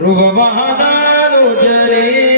રૂપવાદારો જરે રૂપવાદારો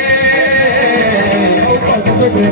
Oh,